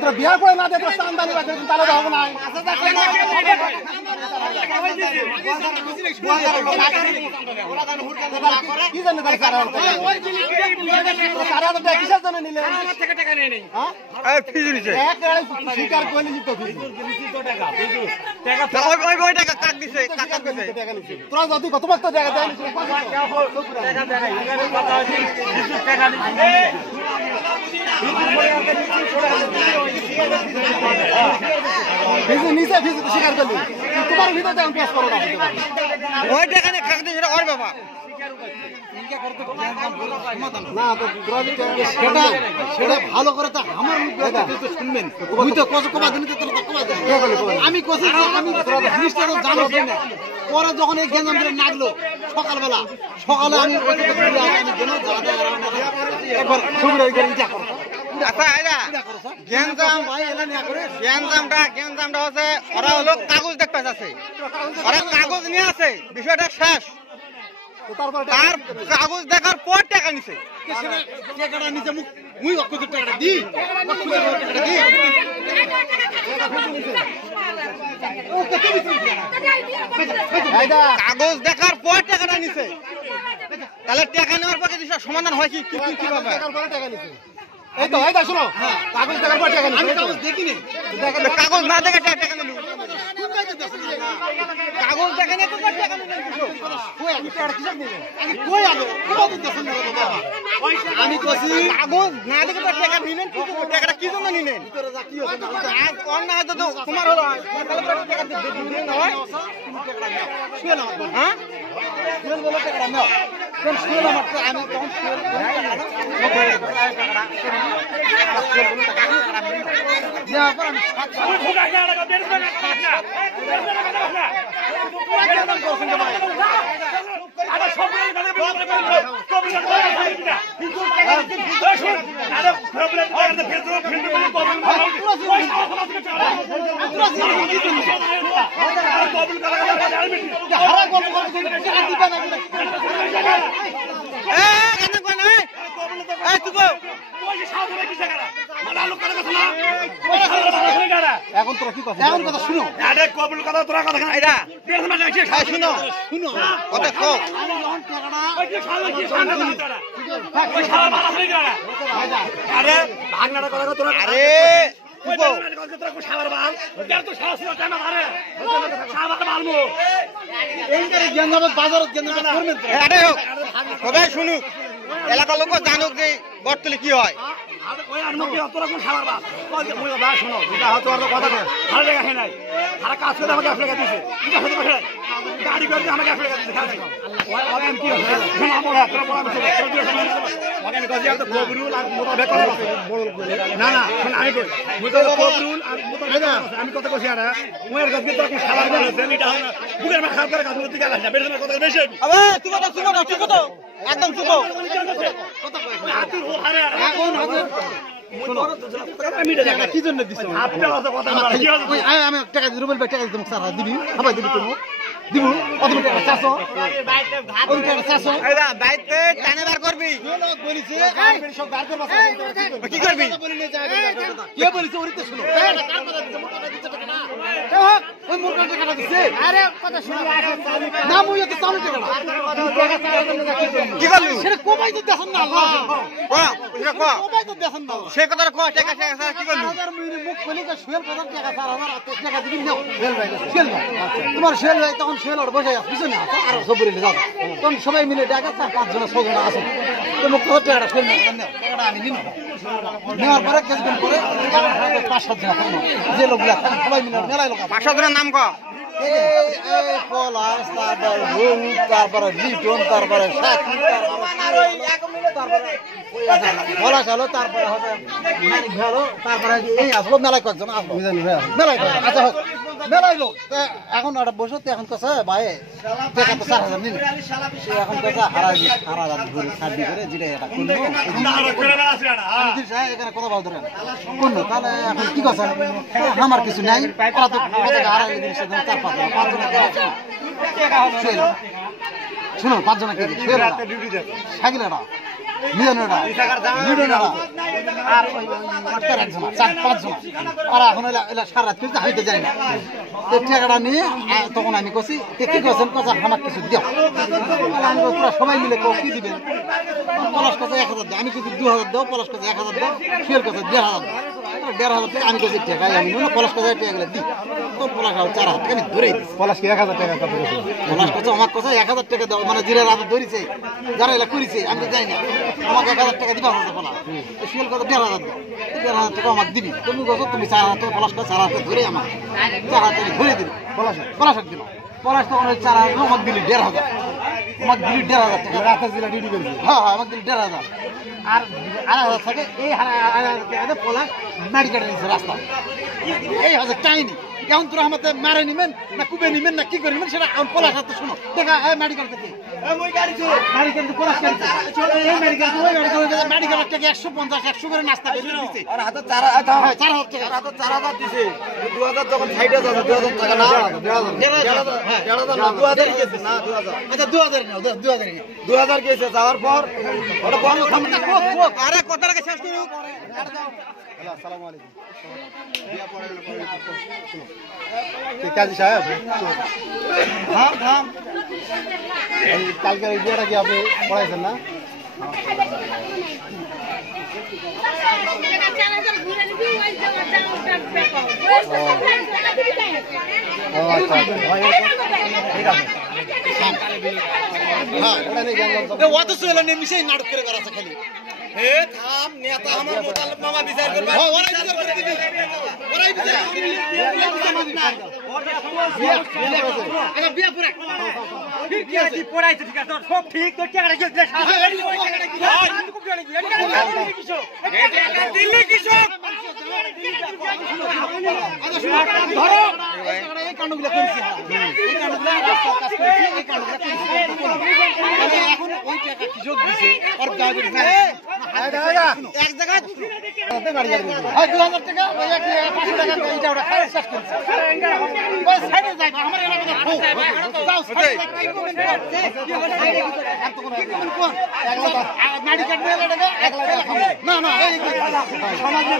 তোরা বিয়ার করে না দেখো চান্দানি বাজে তাহলে হবে না কি জানে তাই কারা টাকা কিসের জন্য নিলে আমার থেকে টাকা নেই হ্যাঁ ফিজ নিছে এক স্বীকার করে নিত ফিজ টাকা টাকা ওই টাকা কাট দিছে কাকা কইছে টাকা নিছে তোরা যদি কত বক্ত টাকা দেয় নিছে টাকা দেয় এখানে কথা আছে কিছু টাকা নিছে ফিজ নিছে ফিজ তো স্বীকার করলি তোমার ভিতরে দাম পেশ করো না ওই টাকা নে কাক দিছে ওর বাবা না তো সেটা ভালো করে তো আমার মুখে শুনবেন তুই তো কত কমা দিলি তো কমা দে আমি কইছি আমি জিনিসটা তো জানো না পরে যখন এই গেঞ্জাম করে নাগলো সকালে আমি একবার ছবি ইটা করো আচ্ছা আইরা গেঞ্জামটা হচ্ছে ওরা হলো কাগজ দেখতে আছে ওরা কাগজ নিয়ে আছে বিষয়টা শেষ তার কাগজ দেখার পর টাকা নিছে টাকাটা নিছে মুই কত টাকাটা দি কাগজ দেখার পর টাকাটা নিছে তাহলে টাকা নেওয়ার পরে সমাধান হয় কি কিভাবে টাকা নিছে এই তো এইটা শুনো কাগজ দেখার পর টাকা নিছে আমি কাগজ দেখিনি কাগজ না দেখে টাকা নিলু কাগজ দেখে না তো টাকা নিলেন কিছু কই আলো আমি কইছি কাগজ না দেখে টাকা নিলেন কি টাকাটা কি জন্য নিলেন কি হচ্ছে আজ অন্য হয়তো তো তোমার হলো তাহলে টাকা দিবেন না হয় শুয়ে নাও হ্যাঁ শুয়ে বলো টাকা নাও কোন শুয়ে নাও আমি তখন এখন তোরা কি কথা এখন কথা শুনো আরে কবুল কথা তোরা কথা না এটা দেড় মাস আছে শুনো কথা কো আমি যখন টাকাটা ওই যে শালা কি শালা টাকাটা ওই শালা মারা হয়ে গেল আরে ভাগনাটা কথা তোরা আরে কুকো তোরা কো শালার বাল দেড় তো শালা ছিল টাকা মারে শালা মারমু এইটারে গেন্দাবাদ বাজারত গেন্দাবাদ করবেন আরে সবাই শুনুক এলাকার লোক জানুক যে বর্তলে কি হয় ওই আনমুখী তোরা কোন খাবার বাপ কই যে মুই বাস শুনো এটা হয়তো আর কথা কয় ভালো জায়গা খাই নাই আর কাজ করে আমাকে আসলে দিছে এটা হতে পারে গাড়ি করে আমাকে আসলে দিছে খাই ওই আমি কি শোনা বড় তোরা বড় আমি কই একটা কবরুল আর মোতাবেক করে না না শুন আমি কই মুই তো কবরুল আর মোতাবেক আমি কথা কইছি আর মুইর কাছে তোরা কোন খাবার দিছে এটা বুকের মা খারাপ করে কাজ করতে গেল না বের কথা বেশি আবে তুই কথা একদম চুপ কথা কই আতুর ও হারে এখন কি জন্য দিছো আমি টাকা দিব টাকা দিতে স্যার দিবি আবার দিবি তুমি দিব কত টাকা 400 ওই টাকা 400 এরা বাইতে টানে বার করবি লোক বলিছে সব বার করবা কি করবি কে বলিছে ওরিতে শুনো ওই মোটা টাকাটা দিছে আরে কথা শুনি না মুই তো চালু টাকা কি করলি সেটা কমাই তো দেখেন না আল্লাহ কমাই তো দেখেন না সে কথা কয় টাকা কি করলি হাজার মিনি মুখ খুলে যে শুয়েল প্রধান টাকা 4000 টাকা দিবি নাও শুয়েল ভাই তোমার শুয়েল ভাই তখন শুয়েল আর বসে পিছনে আছে আর সবরে যাও তখন সবাই মিলে টাকা 4-5 জন 6 জন আছে তো মুখ কত টাকা শুয়েল নাও টাকাটা আমি নিন নেওয়ার পরে কিছুদিন পরে 5-7 জন আছে যে লোকগুলা সবাই মিলে মেলাই লোক 5-7 জনের নাম কও এই পলাশ তারপরে লিটন তারপরে সাকি তারপরে পলাশ হলো তারপরে হবে তারপরে এই আসলো মেলায় কয়েকজন আসলো মেলায় আচ্ছা হোক মেলাই লোক এখন একটা বসে এখন কাছে ভাই টাকা তো 4000 নিন সে এখন কাছে হারা ঘুরে সার্ভি করে যেটা এটা এখানে কথা বল ধরেন কোন তাহলে এখন কি কথা আমার কিছু নাই ওরা তো হারা জিনিস 4-5 জন শুনো 5 জন কে সাইকেলটা মিজানুরা মিজানুরা আর ওই মাস্টার একজন 4-5 জন আর এখন এলা সারা রাত কিছু হইতে যায় না তো টাকাটা নিয়ে তখন আমি কইছি কি করছেন কথা আমার কিছু দিও আমি তোরা সবাই মিলে কি দিবেন পলাশ কাছে 1000 দাও আমি কিছু 2000 দাও পলাশ কাছে 1000 দাও ফের কাছে 1500 টাকা আমি কইছি টাকা আমি না পলাশ কাছে টাকা দিই তো পলাশ 4000 টাকা আমি ধরে দিছি পলাশ কি 1000 টাকা কত কইছে পলাশ কাছে আমার কাছে 1000 টাকা দাও মানে জিরা রাত ধরিছে যারা এলা করিছে আমি তো জানি না আমাকে 1000 টাকা দিবা হবে পলাশ তো ফের কাছে 1500 দাও 1500 টাকা আমাকে দিবি তুমি কইছো তুমি 4000 টাকা পলাশ কাছে 4000 টাকা ধরে আমার 4000 টাকা ধরে দিবি পলাশ দিল পলাশ তখন 4000 আমাকে দিলি 1500 আমাকে দিলি 1500 টাকা রাতে জিলা ডিউটি করেছি হ্যাঁ আমাকে দিলি 1500 আর 1000 থাকে এই 1000 টাকা পলাশ মারি কাটে দিছে রাস্তা এই হাজার টাইনি এখন তোরা আমাকে মারে নিবেন না কুবে নিবেন না কি করবেন সেটা পলাশ হাতে শোনো দেখা মেডিকেল থেকে মেডিকেল পলাশ এই মেডিকেল মেডিকেল থেকে 150-100 করে নাস্তা করে দিচ্ছে আর হাতে 4000 টাকা হাতে 4000 দিছে 2000 যখন সাইডে যাবে 2000 টাকা না 2000 না 2000 গেছে না 2000 আচ্ছা 2000 নাও 2000 গেছে যাওয়ার পর ওটা বন্ধ থামটা কোক আরে কথাটাকে শেষ করুক আসসালামু আলাইকুম কাজী সাহেব থাম কালকে বিয়েটা কি আপনি পড়াইছেন না নাটক করে বেড়াচ্ছে খালি থাম নেতা আমার মোতালেব মামা বিচার করবে ওরাই বিচার করে দিবি ওরাই বিচার আরে বিয়া পুরা কি আছে পড়াইছে ঠিক আছে সব ঠিক তো টাকাটা গেছে দিল্লি কৃষক ধরো এই কাণ্ডগুলো করেছি এই কাণ্ডগুলো এই কাণ্ডগুলো এখন ওই টাকা কৃষক দিছে আর দাবি এক জায়গায় 2000 টাকা ওই 500 টাকা এইটা ওরা খায় শেষ করছে ওই সাইডে যাই আমার এলাকাতে যাও সাইডে মেডিকেল না না এই সমাজে